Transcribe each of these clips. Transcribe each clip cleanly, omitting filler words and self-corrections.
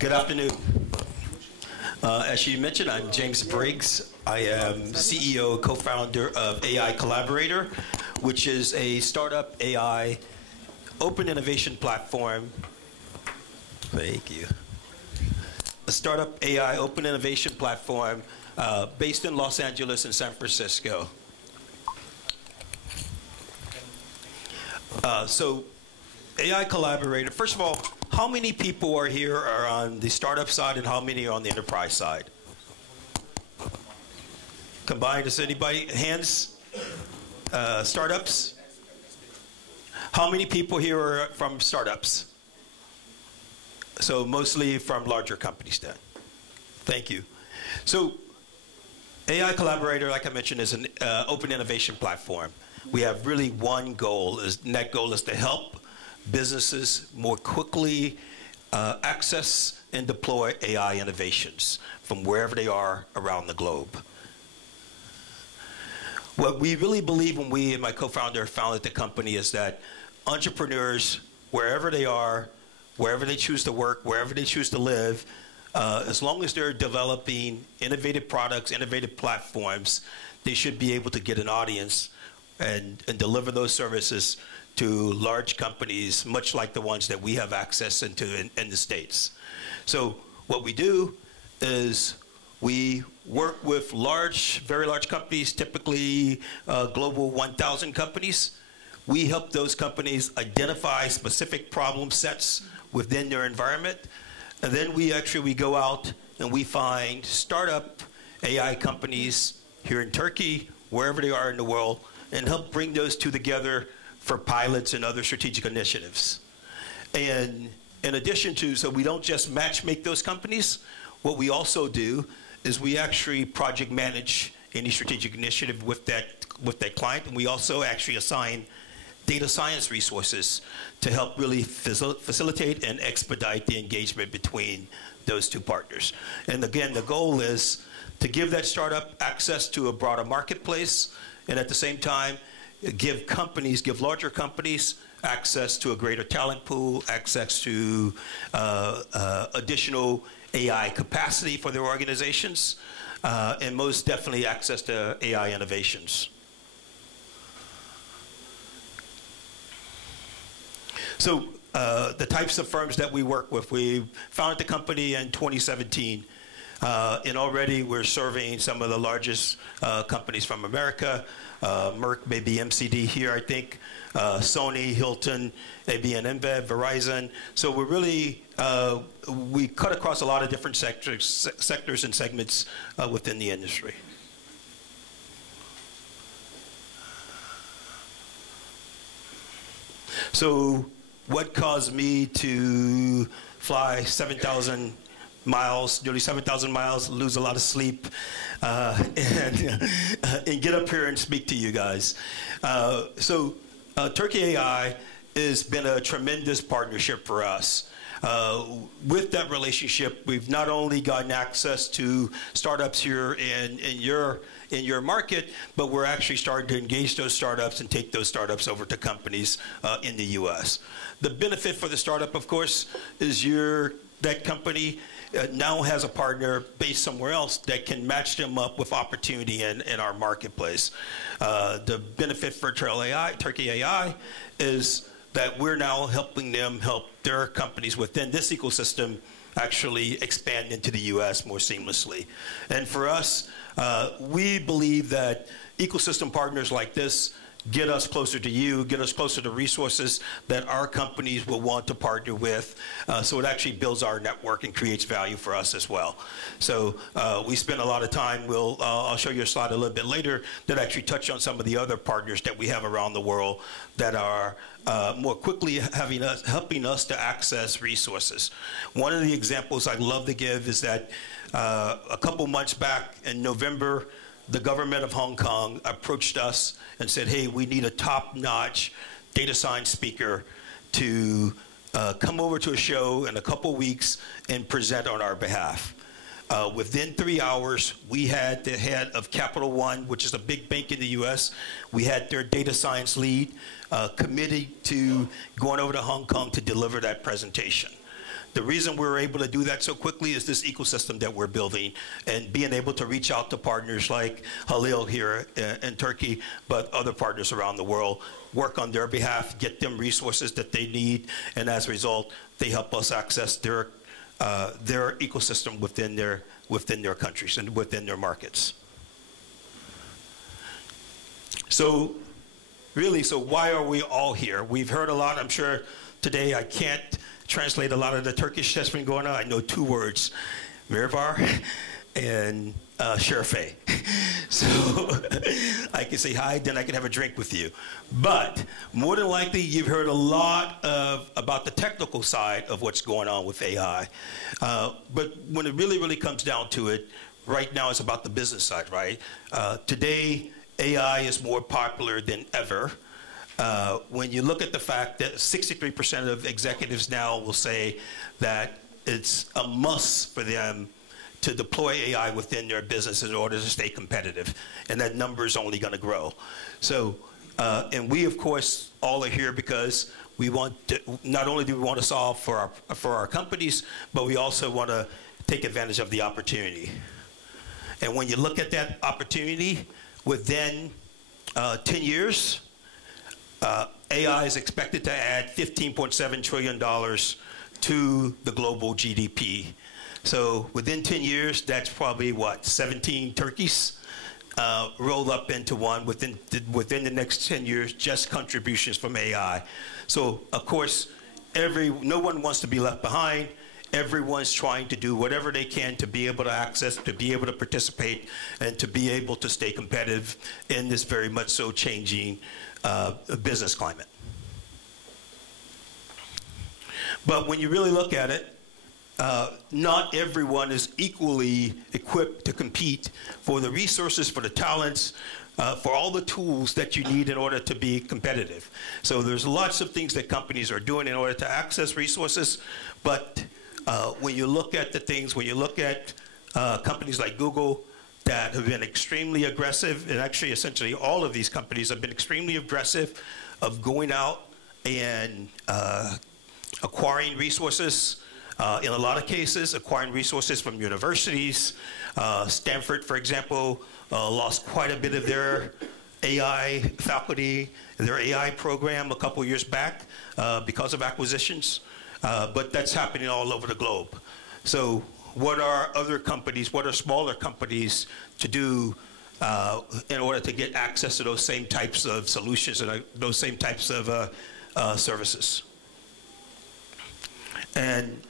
Good afternoon. As you mentioned, I'm James Briggs. I am CEO, co-founder of AI Collaborator, which is a startup AI open innovation platform. Thank you. A startup AI open innovation platform based in Los Angeles and San Francisco. So AI Collaborator, first of all, how many people are here are on the startup side and how many are on the enterprise side? Combined, is anybody? Hands? Startups? How many people here are from startups? So mostly from larger companies then. Thank you. So AI Collaborator, like I mentioned, is an open innovation platform. We have really one goal, and that goal is to help businesses more quickly access and deploy AI innovations from wherever they are around the globe. What we really believe when we and my co-founder founded the company is that entrepreneurs, wherever they are, wherever they choose to work, wherever they choose to live, as long as they're developing innovative products, innovative platforms, they should be able to get an audience and deliver those services to large companies, much like the ones that we have access into in the States. So what we do is we work with very large companies, typically global 1,000 companies. We help those companies identify specific problem sets within their environment. And then we go out and we find startup AI companies here in Turkey, wherever they are in the world, and help bring those two together for pilots and other strategic initiatives. And in addition to, so we don't just match make those companies, what we also do is we actually project manage any strategic initiative with that client, and we also actually assign data science resources to help really facilitate and expedite the engagement between those two partners. And again, the goal is to give that startup access to a broader marketplace, and at the same time, give larger companies access to a greater talent pool, access to additional AI capacity for their organizations, and most definitely access to AI innovations. So the types of firms that we work with, we founded the company in 2017. And already we're serving some of the largest companies from America. Merck, maybe MCD here, I think. Sony, Hilton, ABN InBev, Verizon. So we're really, we cut across a lot of different sectors and segments within the industry. So what caused me to fly 7,000 miles, nearly 7,000 miles, lose a lot of sleep, and get up here and speak to you guys. So Turkey AI has been a tremendous partnership for us. With that relationship, we've not only gotten access to startups here in your market, but we're actually starting to engage those startups and take those startups over to companies in the US. The benefit for the startup, of course, is that company now has a partner based somewhere else that can match them up with opportunity in our marketplace. The benefit for Turkey AI is that we're now helping them help their companies within this ecosystem actually expand into the US more seamlessly. And for us, we believe that ecosystem partners like this get us closer to you, get us closer to resources that our companies will want to partner with. So it actually builds our network and creates value for us as well. So we spend a lot of time, I'll show you a slide a little bit later that actually touch on some of the other partners that we have around the world that are more quickly helping us to access resources. One of the examples I'd love to give is that a couple months back in November, the government of Hong Kong approached us and said, hey, we need a top-notch data science speaker to come over to a show in a couple weeks and present on our behalf. Within 3 hours, we had the head of Capital One, which is a big bank in the US. We had their data science lead committed to going over to Hong Kong to deliver that presentation. The reason we're able to do that so quickly is this ecosystem that we're building and being able to reach out to partners like Halil here in Turkey, but other partners around the world, work on their behalf, get them resources that they need, and as a result, they help us access their ecosystem within their countries and within their markets. So really, so why are we all here? We've heard a lot, I'm sure today I can't translate a lot of the Turkish that's been going on. I know two words, Merhaba and Şerefe. So I can say hi, then I can have a drink with you. But more than likely, you've heard a lot about the technical side of what's going on with AI. But when it really, really comes down to it, right now it's about the business side, right? Today, AI is more popular than ever. When you look at the fact that 63% of executives now will say that it's a must for them to deploy AI within their business in order to stay competitive, and that number is only going to grow. So, and we, of course, all are here because we want to, not only do we want to solve for our companies, but we also want to take advantage of the opportunity. And when you look at that opportunity, within 10 years, AI is expected to add $15.7 trillion to the global GDP. So within 10 years, that's probably, what, 17 turkeys rolled up into one within the next 10 years, just contributions from AI. So, of course, no one wants to be left behind. Everyone's trying to do whatever they can to be able to access, to be able to participate, and to be able to stay competitive in this very much so changing business climate. But when you really look at it, not everyone is equally equipped to compete for the resources, for the talents, for all the tools that you need in order to be competitive. So there's lots of things that companies are doing in order to access resources, but when you look at the things, when you look at companies like Google that have been extremely aggressive, and actually essentially all of these companies have been extremely aggressive of going out and acquiring resources, in a lot of cases, acquiring resources from universities. Stanford, for example, lost quite a bit of their AI faculty, their AI program a couple years back because of acquisitions. But that's happening all over the globe. So what are other companies, what are smaller companies to do in order to get access to those same types of solutions and those same types of services? And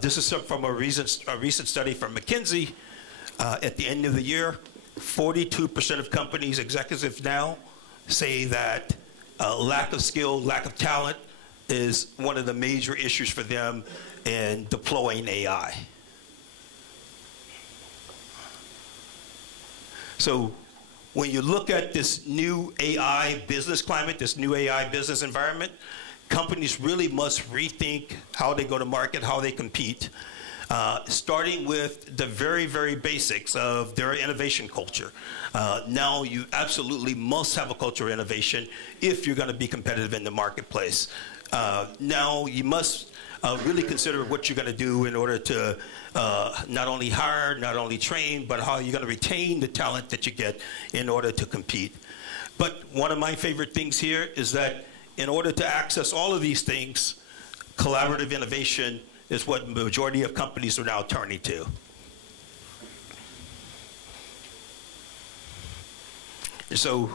this is from a recent study from McKinsey. At the end of the year, 42% of companies, executives now, say that lack of skill, lack of talent is one of the major issues for them in deploying AI. So when you look at this new AI business climate, this new AI business environment, companies really must rethink how they go to market, how they compete, starting with the very, very basics of their innovation culture. Now you absolutely must have a culture of innovation if you're going to be competitive in the marketplace. Now you must really consider what you're going to do in order to not only hire, not only train, but how you're going to retain the talent that you get in order to compete. But one of my favorite things here is that in order to access all of these things, collaborative innovation is what the majority of companies are now turning to. So,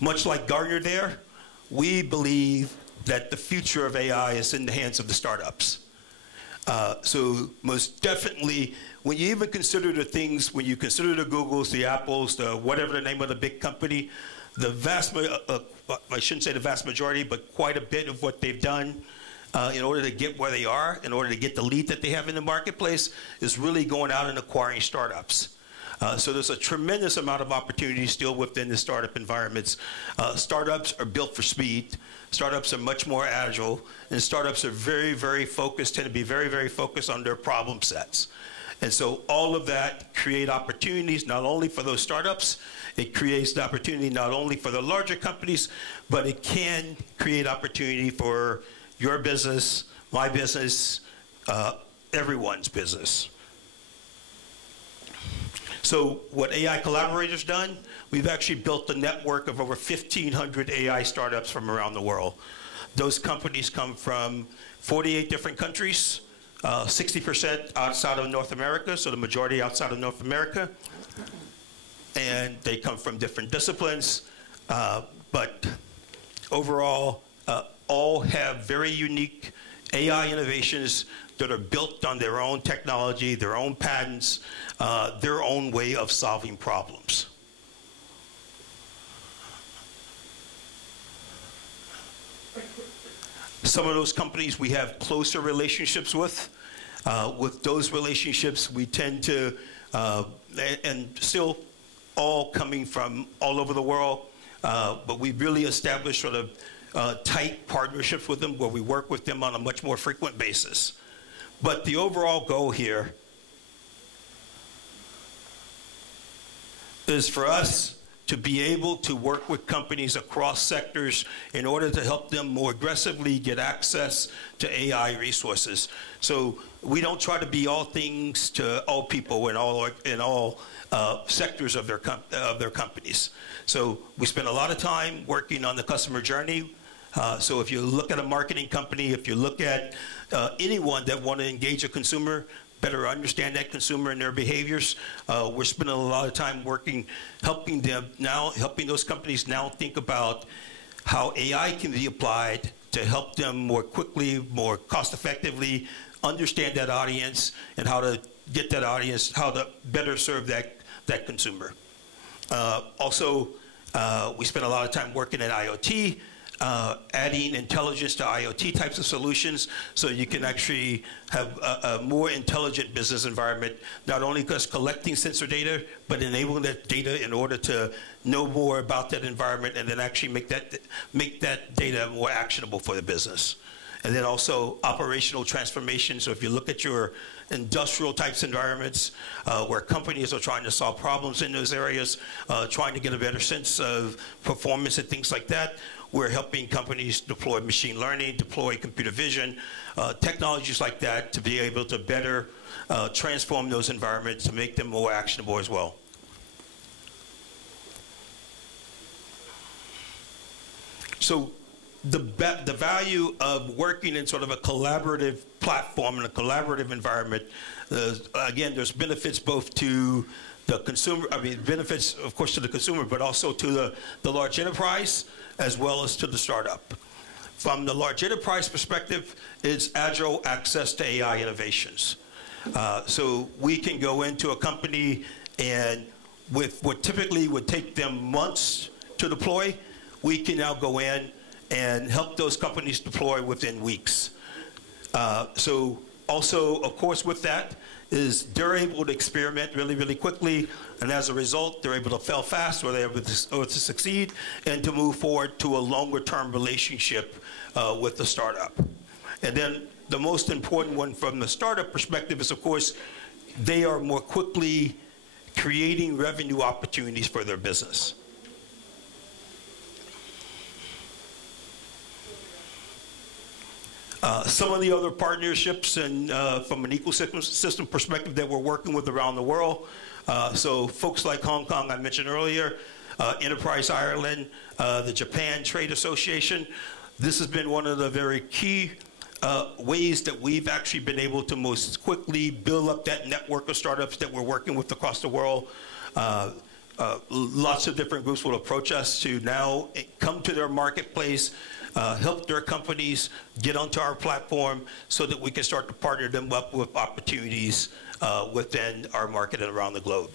much like Gartner there, we believe that the future of AI is in the hands of the startups. So most definitely, when you even consider the things, when you consider the Googles, the Apples, the whatever the name of the big company, the vast, I shouldn't say the vast majority, but quite a bit of what they've done in order to get where they are, in order to get the lead that they have in the marketplace, is really going out and acquiring startups. So there's a tremendous amount of opportunity still within the startup environments. Startups are built for speed. Startups are much more agile, and startups are very, very focused, tend to be very, very focused on their problem sets. And so all of that create opportunities not only for those startups, it creates the opportunity not only for the larger companies, but it can create opportunity for your business, my business, everyone's business. So what AI Collaborator's done, we've actually built a network of over 1,500 AI startups from around the world. Those companies come from 48 different countries, 60% outside of North America, so the majority outside of North America. And they come from different disciplines, but overall, all have very unique AI innovations that are built on their own technology, their own patents, their own way of solving problems. Some of those companies we have closer relationships with. With those relationships, we tend to, and still all coming from all over the world, but we really established sort of tight partnerships with them where we work with them on a much more frequent basis. But the overall goal here is for us to be able to work with companies across sectors in order to help them more aggressively get access to AI resources. So we don't try to be all things to all people in all sectors of their companies. So we spend a lot of time working on the customer journey. So if you look at a marketing company, if you look at anyone that want to engage a consumer, better understand that consumer and their behaviors, we're spending a lot of time working, helping those companies now think about how AI can be applied to help them more quickly, more cost effectively, understand that audience, and how to get that audience, how to better serve that consumer. Also, we spend a lot of time working in IoT, adding intelligence to IoT types of solutions so you can actually have a more intelligent business environment, not only just collecting sensor data, but enabling that data in order to know more about that environment and then actually make that data more actionable for the business. And then also operational transformation. So if you look at your industrial types environments where companies are trying to solve problems in those areas, trying to get a better sense of performance and things like that, we're helping companies deploy machine learning, deploy computer vision, technologies like that to be able to better transform those environments to make them more actionable as well. So the value of working in sort of a collaborative platform and a collaborative environment, again, there's benefits both to the consumer, benefits, of course, to the consumer, but also to the large enterprise, as well as to the startup. From the large enterprise perspective, it's agile access to AI innovations. So we can go into a company and with what typically would take them months to deploy, we can now go in and help those companies deploy within weeks. So also, of course, with that, is they're able to experiment really, really quickly, and as a result, they're able to fail fast, or they're able to succeed, and to move forward to a longer-term relationship with the startup. And then the most important one from the startup perspective is, of course, they are more quickly creating revenue opportunities for their business. Some of the other partnerships and from an ecosystem perspective that we're working with around the world. So folks like Hong Kong, I mentioned earlier, Enterprise Ireland, the Japan Trade Association. This has been one of the very key ways that we've actually been able to most quickly build up that network of startups that we're working with across the world. Lots of different groups will approach us to now come to their marketplace, help their companies get onto our platform so that we can start to partner them up with opportunities within our market and around the globe.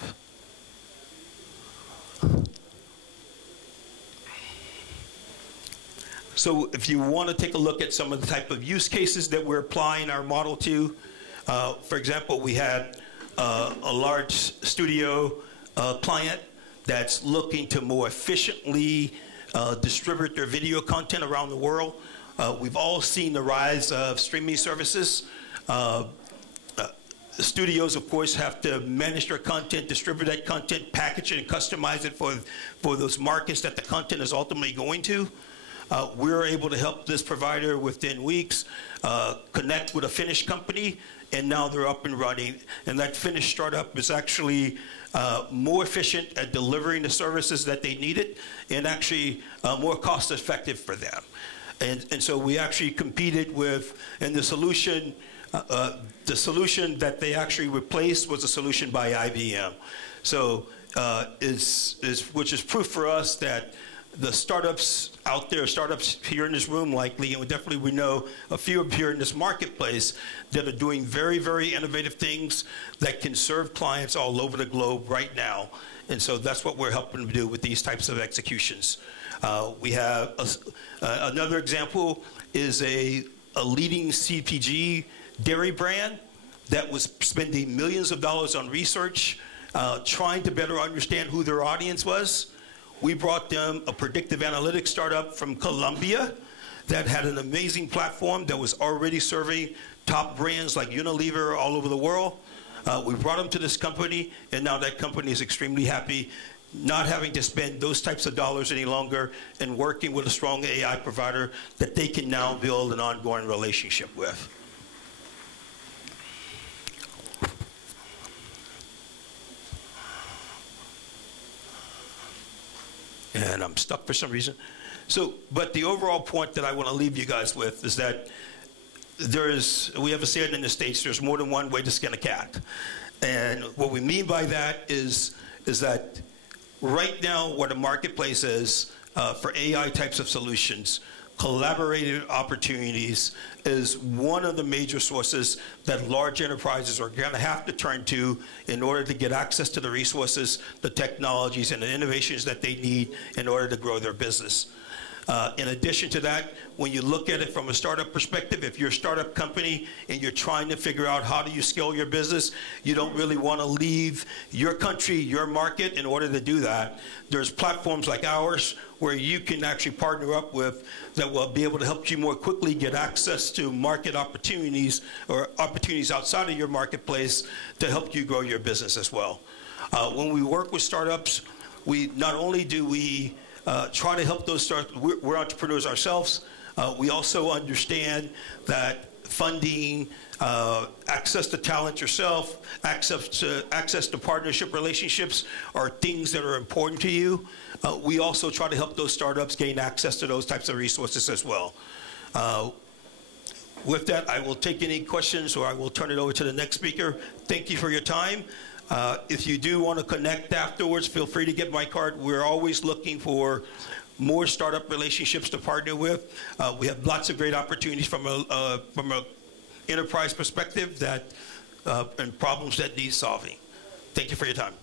So if you want to take a look at some of the type of use cases that we're applying our model to, for example, we had a large studio client that's looking to more efficiently distribute their video content around the world. We've all seen the rise of streaming services. Studios, of course, have to manage their content, distribute that content, package it, and customize it for those markets that the content is ultimately going to. we were able to help this provider within weeks connect with a Finnish company, and now they're up and running. And that Finnish startup is actually more efficient at delivering the services that they needed, and actually more cost effective for them. And so we actually competed with, and the solution that they actually replaced was a solution by IBM. So which is proof for us that the startups out there, startups here in this room likely, and definitely we know a few up here in this marketplace that are doing very, very innovative things that can serve clients all over the globe right now. And so that's what we're helping them do with these types of executions. We have another example is a leading CPG dairy brand that was spending millions of dollars on research, trying to better understand who their audience was. We brought them a predictive analytics startup from Colombia that had an amazing platform that was already serving top brands like Unilever all over the world. We brought them to this company, and now that company is extremely happy, not having to spend those types of dollars any longer and working with a strong AI provider that they can now build an ongoing relationship with. And I'm stuck for some reason. But the overall point that I want to leave you guys with is that we have a saying in the States, there's more than one way to skin a cat. And what we mean by that is that right now what the marketplace is for AI types of solutions, collaborative opportunities is one of the major sources that large enterprises are going to have to turn to in order to get access to the resources, the technologies, and the innovations that they need in order to grow their business. In addition to that, when you look at it from a startup perspective, if you're a startup company and you're trying to figure out how do you scale your business, you don't really want to leave your country, your market in order to do that. There's platforms like ours where you can actually partner up with that will be able to help you more quickly get access to market opportunities or opportunities outside of your marketplace to help you grow your business as well. When we work with startups, we not only do we try to help those startups, we're entrepreneurs ourselves, we also understand that funding, access to talent yourself, access to partnership relationships are things that are important to you. We also try to help those startups gain access to those types of resources as well. With that, I will take any questions or I will turn it over to the next speaker. Thank you for your time. If you do want to connect afterwards, feel free to get my card. We're always looking for more startup relationships to partner with. We have lots of great opportunities from a enterprise perspective that and problems that need solving. Thank you for your time.